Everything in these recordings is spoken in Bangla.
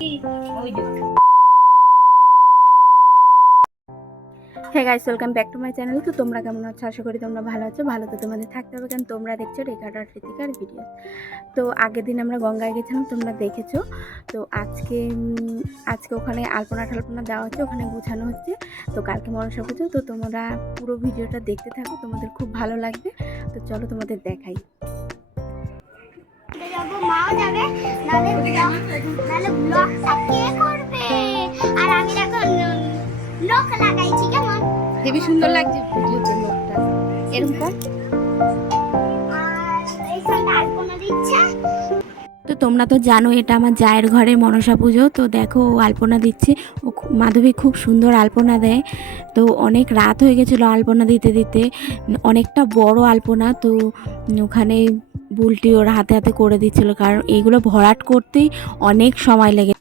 Hey guys, welcome back to my channel. তো তোমরা কেমন আছো? আশা করি তোমরা ভালো আছো। ভালো তো তোমাদের থাকতে হবে, কারণ তোমরা দেখছো রেখাটা আর ঋতিকার ভিডিও। তো আগের দিন আমরা গঙ্গায় গেছিলাম, তোমরা দেখেছো। তো আজকে ওখানে আলপনা টালপনা দেওয়া হচ্ছে, ওখানে গুছানো হচ্ছে। তো কালকে মনসা পুজো। তো তোমরা পুরো ভিডিওটা দেখতে থাকো, তোমাদের খুব ভালো লাগবে। তো চলো তোমাদের দেখাই। মাও যাবে, নালে ব্লগটা কে করবে? আর আমি এখন লোক লাগাইছি, কেমন হেবি সুন্দর লাগছে ভিডিওতে লোকটা এরকম। আর এইখানটা আলপনা দিচ্ছে। তো তোমরা তো জানো এটা আমার জায়ের ঘরে মনসা পুজো। তো দেখো ও আলপনা দিচ্ছে। ও মাধবী খুব সুন্দর আলপনা দেয়। তো অনেক রাত হয়ে গেছিলো আলপনা দিতে দিতে, অনেকটা বড় আলপনা। তো ওখানে বুলটি ওর হাতে হাতে করে দিচ্ছিলো, কারণ এইগুলো ভরাট করতেই অনেক সময় লেগে।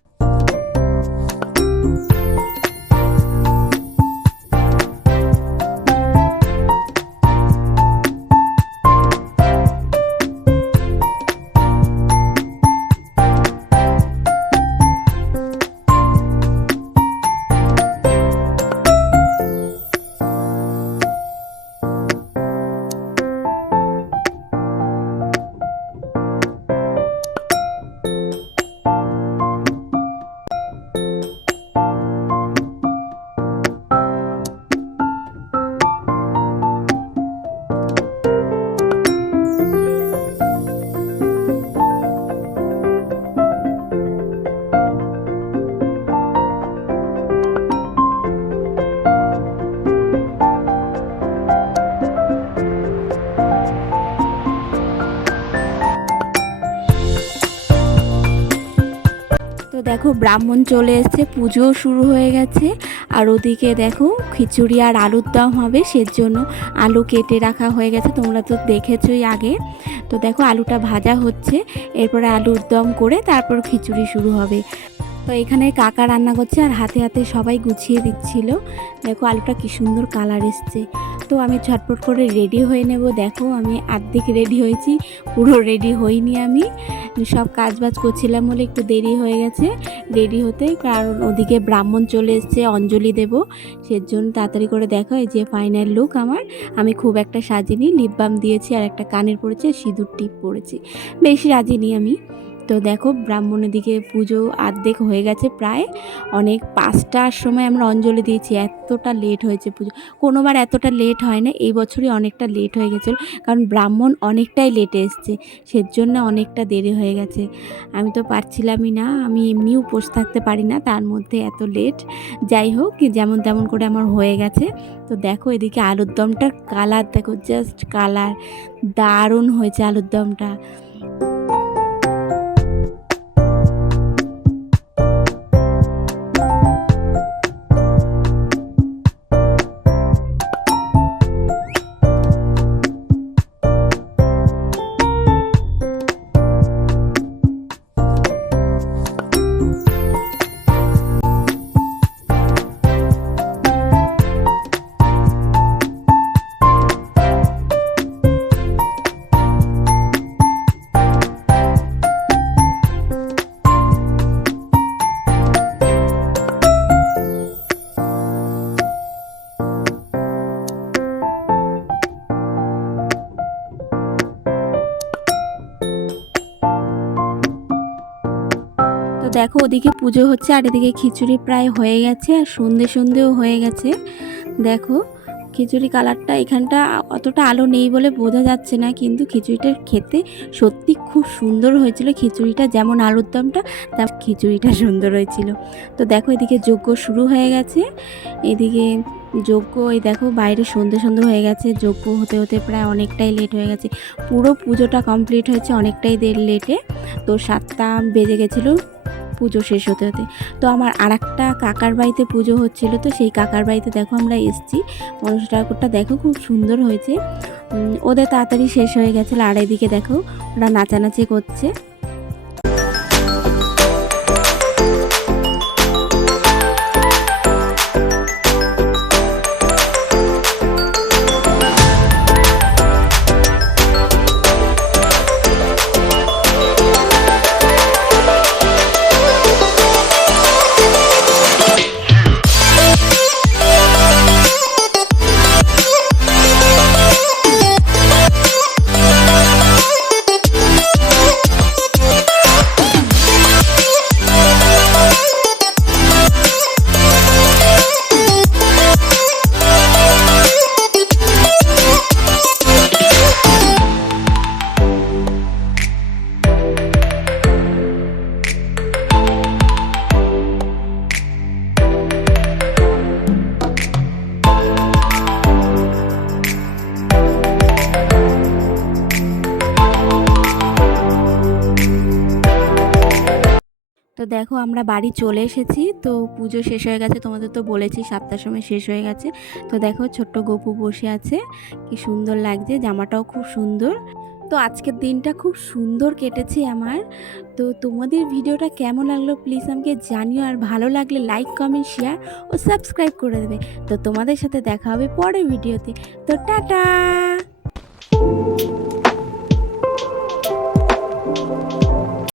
তো দেখো ব্রাহ্মণ চলে এসেছে, পুজোও শুরু হয়ে গেছে। আর ওদিকে দেখো খিচুড়ি আর আলুর দম হবে, সেজন্য আলু কেটে রাখা হয়ে গেছে, তোমরা তো দেখেছোই আগে। তো দেখো আলুটা ভাজা হচ্ছে, এরপরে আলুর দম করে তারপর খিচুড়ি শুরু হবে। তো এখানে কাকা রান্না করছে আর হাতে হাতে সবাই গুছিয়ে দিচ্ছিল। দেখো আলুটা কি সুন্দর কালার এসছে। তো আমি ঝটপট করে রেডি হয়ে নেব। দেখো আমি আর্ধেক রেডি হয়েছি, পুরো রেডি হইনি। আমি সব কাজবাজ করছিলাম বলে একটু দেরি হয়ে গেছে রেডি হতে, কারণ ওদিকে ব্রাহ্মণ চলে এসছে, অঞ্জলি দেব, সেজন্য তাড়াতাড়ি করে। দেখো এই যে ফাইনাল লুক আমার। আমি খুব একটা সাজিনি, লিপ বাম দিয়েছি আর একটা কানের পড়েছে, সিঁদুর টিপ পড়েছি, বেশি সাজিনি আমি। তো দেখো ব্রাহ্মণের দিকে পুজো আর্ধেক হয়ে গেছে প্রায়। অনেক 5টার সময় আমরা অঞ্জলি দিয়েছি, এতটা লেট হয়েছে পুজো। কোনোবার এতটা লেট হয় না, এই বছরই অনেকটা লেট হয়ে গেছিলো, কারণ ব্রাহ্মণ অনেকটাই লেটে এসছে, সেজন্য অনেকটা দেরি হয়ে গেছে। আমি তো পারছিলামই না, আমি এমনি উপোস থাকতে পারি না, তার মধ্যে এত লেট। যাই হোক, যেমন তেমন করে আমার হয়ে গেছে। তো দেখো এদিকে আলুর দমটার কালার দেখো, জাস্ট কালার দারুণ হয়েছে আলুর দমটা। তো দেখো ওদিকে পুজো হচ্ছে আর এদিকে খিচুড়ি প্রায় হয়ে গেছে, আর সন্ধেও হয়ে গেছে। দেখো খিচুড়ি কালারটা এখানটা অতটা আলো নেই বলে বোঝা যাচ্ছে না, কিন্তু খিচুড়িটা খেতে সত্যি খুব সুন্দর হয়েছিল। খিচুড়িটা যেমন আলুর দমটা, তেমন খিচুড়িটা সুন্দর হয়েছিল। তো দেখো এদিকে যজ্ঞ শুরু হয়ে গেছে। এদিকে যজ্ঞ, এই দেখো বাইরে সন্ধে হয়ে গেছে, যজ্ঞ হতে হতে প্রায় অনেকটাই লেট হয়ে গেছে। পুরো পুজোটা কমপ্লিট হয়েছে অনেকটাই লেটে। তো 7টা বেজে গেছিলো পুজো শেষ হতে হতে। তো আমার আর একটা কাকার বাড়িতে পুজো হচ্ছিল, তো সেই কাকার বাড়িতে দেখো আমরা এসেছি। মনসা ঠাকুরটা দেখো খুব সুন্দর হয়েছে। ওদের তাড়াতাড়ি শেষ হয়ে গেছিলো, আর এদিকে দেখো ওরা নাচানাচি করছে। তো দেখো আমরা বাড়ি চলে এসেছি, তো পুজো শেষ হয়ে গেছে, তোমাদের তো বলেছি 7টার সময় শেষ হয়ে গেছে। তো দেখো ছোট্ট গপু বসে আছে, কি সুন্দর লাগছে, জামাটাও খুব সুন্দর। তো আজকের দিনটা খুব সুন্দর কেটেছে আমার। তো তোমাদের ভিডিওটা কেমন লাগলো প্লিজ আমাকে জানিও, আর ভালো লাগলে লাইক কমেন্ট শেয়ার ও সাবস্ক্রাইব করে দেবে। তো তোমাদের সাথে দেখা হবে পরের ভিডিওতে। তো টাটা।